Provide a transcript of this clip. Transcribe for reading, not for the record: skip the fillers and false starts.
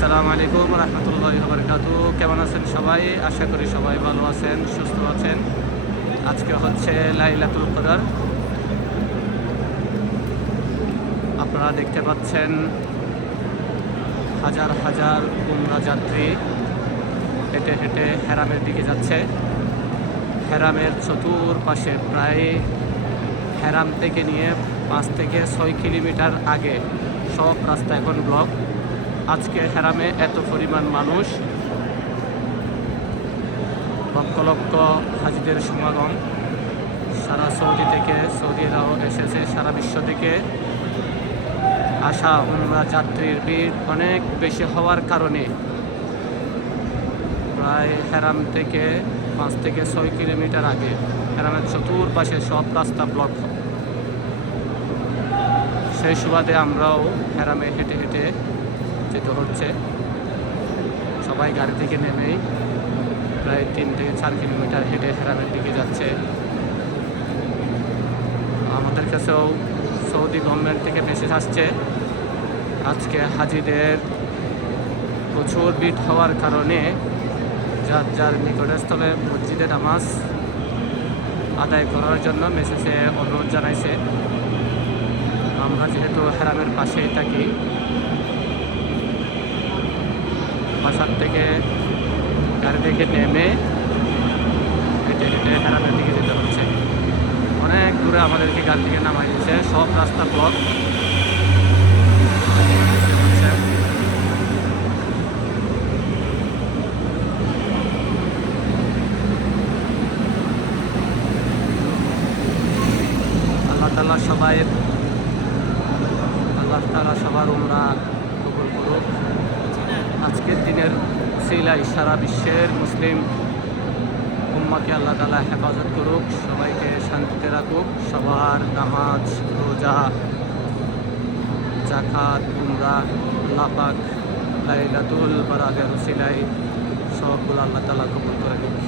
আসসালামু আলাইকুম রহমতুল্লাহি ওয়া বারাকাতুহু। কেমন আছেন সবাই? আশা করি সবাই ভালো আছেন, সুস্থ আছেন। আজকে হচ্ছে লাইলাতুল কদর। আপনারা দেখতে পাচ্ছেন হাজার হাজার উমরা যাত্রী হেঁটে হেঁটে হেরামের দিকে যাচ্ছে। হেরামের চতুর্পাশে প্রায় হেরাম থেকে নিয়ে 5 থেকে 6 কিলোমিটার আগে সব রাস্তা এখন ব্লক। আজকে হেরামে এত পরিমাণ মানুষ, লক্ষ লক্ষ হাজিদের সমাগম। সারা সৌদি থেকে, সৌদিরাও এসেছে, সারা বিশ্ব থেকে আসা উমরা যাত্রীর ভিড় অনেক বেশি হওয়ার কারণে প্রায় হেরাম থেকে 5 থেকে 6 কিলোমিটার আগে হেরামের চতুর্পাশে সব রাস্তা ব্লক। সেই সুবাদে আমরাও হেরামে হেঁটে হেঁটে যেতে হচ্ছে। সবাই গাড়ি থেকে নেমেই প্রায় 3 থেকে 4 কিলোমিটার হেঁটে হেরামের দিকে যাচ্ছে। আমাদের কাছেও সৌদি গভর্নমেন্ট থেকে মেসেজ আসছে, আজকে হাজিদের প্রচুর ভিড় হওয়ার কারণে যার যার নিকটস্থলে মসজিদে নামাজ আদায় করার জন্য মেসেজে অনুরোধ জানাইছে। আমরা যেহেতু হেরামের পাশেই থাকি, বাসার থেকে গাড়ি থেকে নেমে হেঁটে হেঁটে হেরামের দিকে যেতে হচ্ছে। অনেক দূরে আমাদেরকে গাড়ি থেকে নামাই দিচ্ছে, সব রাস্তা ব্লক। আল্লাহ তাআলা সবার উমরা কবুল করুক। আজকের দিনের উসিলায় সারা বিশ্বের মুসলিম উম্মাকে আল্লাহ তাআলা হেফাজত করুক, সবাইকে শান্তিতে রাখুক। সবার নামাজ, রোজা, জাকাত, উমরা আল্লাহ পাক লাইলাতুল বরাতের উসিলায় সবগুলো আল্লাহ তাআলা কবুল করে নিক।